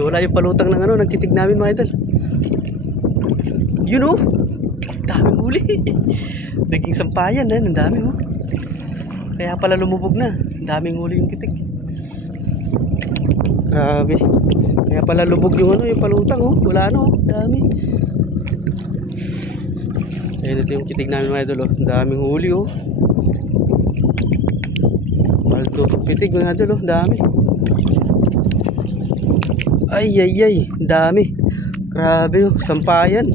Wala yung palutang ng ano, nagkitig namin mga idol. Yun oh. Daming huli. Naging sampayan ang dami oh. Kaya pala lumubog na. Daming huli yung kitig. Grabe. Kaya pala lubog yung ano, yung palutang oh. Wala ano, dami. Ayun, ito yung kitig namin mga idol oh. Daming huli oh. Maldo kitig mga idol oh, dami. Ay ay ay, dami. Grabe oh, sampayan.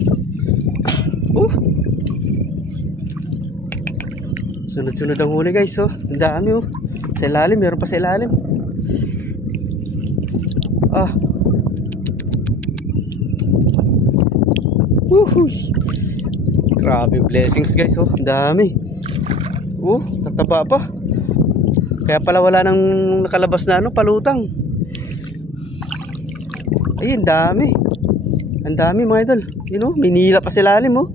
Sunod-sunod ang huli guys oh. Ang dami oh. Sa ilalim, meron pa sa ilalim. Grabe blessings guys oh. Ang dami. Tataba pa. Kaya pala wala nang nakalabas na ano, palutang. Ay, ang dami. Ang dami mga idol. You know, may nila pa sa ilalim oh.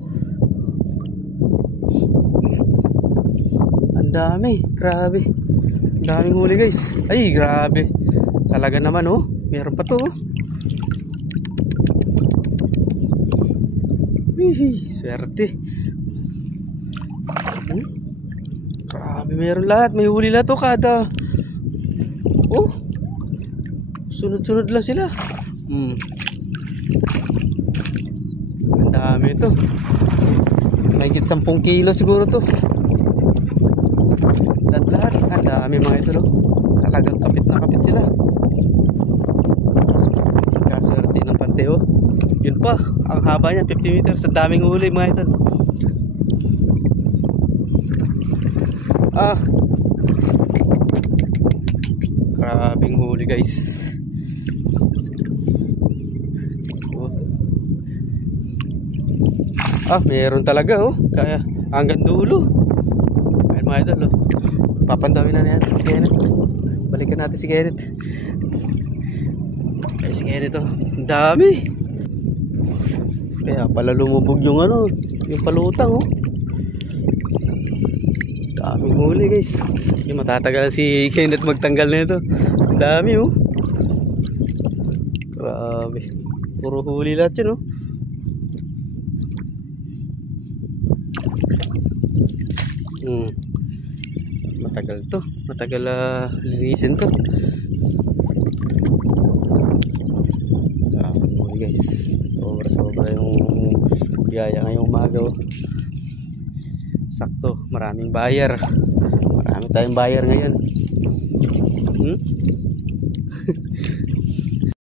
Ang dami, grabe. Ang daming huli guys. Ay, grabe. Talaga naman oh. Meron pa to oh. Swerte. Grabe, meron lahat. May huli lahat oh, kada. Sunod-sunod lang sila. Ang dami ito. Mahigit 10 kilo siguro to. Lahat. Ang dami mga ito oh. Talagang kapit na kapit sila. Kaswerte ng panteo. Yun pa, ang haba niya 50 meters. Ang daming huli mga ito. Grabing huli guys. Meron talaga oh. Kaya hanggang dulo. Ayun mga idol oh. Papandawin na natin si Kenneth. Balikan natin si Kenneth. Ay si Kenneth oh. Ang dami. Kaya pala lumubog yung ano, yung palutang oh. Daming huli guys. Yung matatagal si Kenneth magtanggal na ito. Ang dami oh. Grabe. Puro huli lahat yun oh. Matagal to. Matagal linisin to. Daming huli guys. Sobra yung biyaya ngayong umaga oh. Sakto, maraming buyer. Marami tayong buyer ngayon.